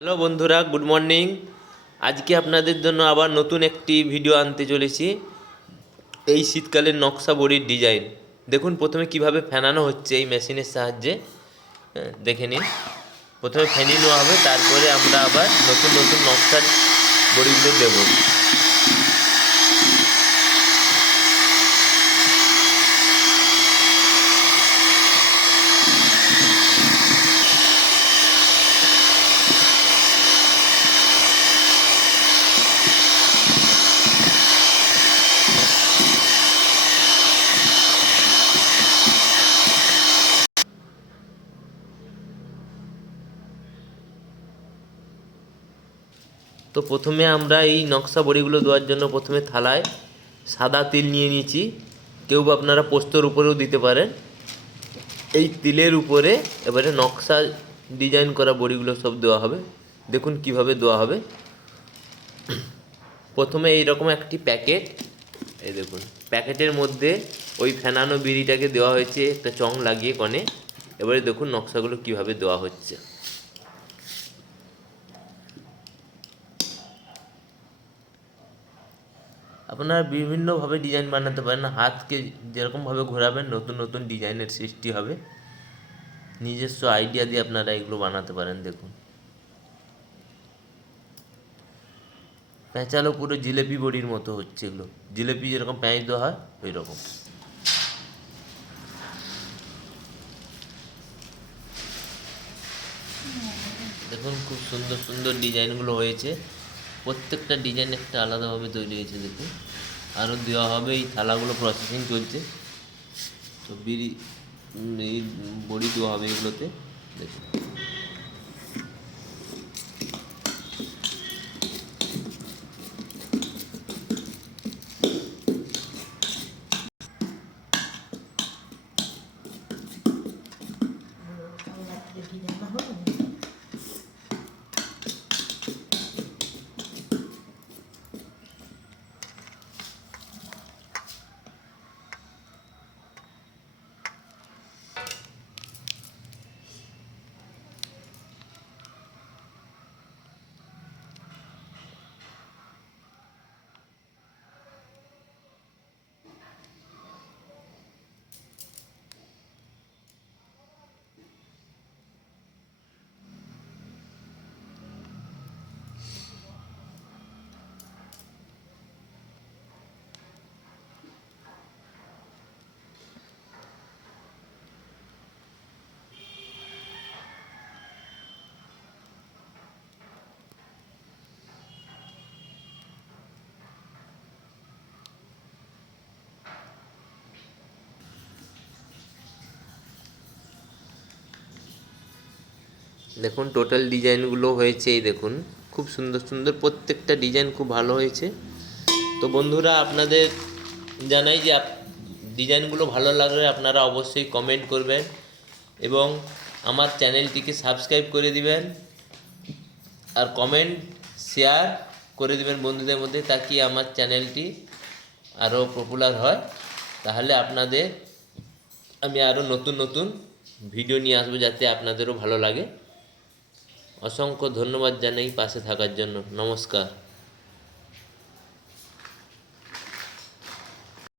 Hello বন্ধুরা, good morning. আজকে আপনাদের জন্য আবার নতুন একটি ভিডিও আনতে চলেছি। এই শীতকালের নকশা বড়ির ডিজাইন দেখুন। প্রথমে কিভাবে ফেনানো হচ্ছে এই মেশিনের সাহায্যে দেখে নিন। প্রথমে ফেনিয়ে নেওয়া হবে, তারপরে আমরা আবার নতুন নতুন নকশার বড়িগুলো দেবো। তো প্রথমে আমরা এই নকশা বড়িগুলো দেওয়ার জন্য প্রথমে থালায় সাদা তিল নিয়ে নিয়েছি। কেউ বা আপনারা পোস্তর উপরেও দিতে পারেন। এই তিলের উপরে এবারে নকশা ডিজাইন করা বড়িগুলো সব দেওয়া হবে। দেখুন কিভাবে দেওয়া হবে। প্রথমে এইরকম একটি প্যাকেট, এই দেখুন প্যাকেটের মধ্যে ওই ফেনানো বিড়িটাকে দেওয়া হয়েছে একটা চং লাগিয়ে কনে। এবারে দেখুন নকশাগুলো কিভাবে দেওয়া হচ্ছে। আপনারা বিভিন্নভাবে ডিজাইন বানাতে পারেন। হাতকে যেরকমভাবে ঘোরাবেন নতুন নতুন ডিজাইনের সৃষ্টি হবে। নিজস্ব আইডিয়া দিয়ে আপনারা এগুলো বানাতে পারেন। দেখুন প্যাঁচালো পুরো জিলেপি বড়ির মতো হচ্ছে এগুলো। জিলেপি যেরকম প্যাঁচ দেওয়া হয় ওই রকম। দেখুন খুব সুন্দর সুন্দর ডিজাইনগুলো হয়েছে। প্রত্যেকটা ডিজাইন একটা আলাদাভাবে তৈরি হয়েছে। দেখুন আরও দেওয়া হবে। এই থালাগুলো প্রসেসিং চলছে। তো বিড়ি এই বড়ি দেওয়া হবে এগুলোতে। দেখুন দেখুন টোটাল ডিজাইনগুলো হয়েছে। এই দেখুন খুব সুন্দর সুন্দর প্রত্যেকটা ডিজাইন খুব ভালো হয়েছে। তো বন্ধুরা আপনাদের জানাই যে ডিজাইনগুলো ভালো লাগলে আপনারা অবশ্যই কমেন্ট করবেন এবং আমার চ্যানেলটিকে সাবস্ক্রাইব করে দিবেন আর কমেন্ট শেয়ার করে দিবেন বন্ধুদের মধ্যে, তাকি আমার চ্যানেলটি আরও পপুলার হয়। তাহলে আপনাদের আমি আরও নতুন নতুন ভিডিও নিয়ে আসবো যাতে আপনাদেরও ভালো লাগে। অসংখ্য ধন্যবাদ জানাই পাশে থাকার জন্য। নমস্কার।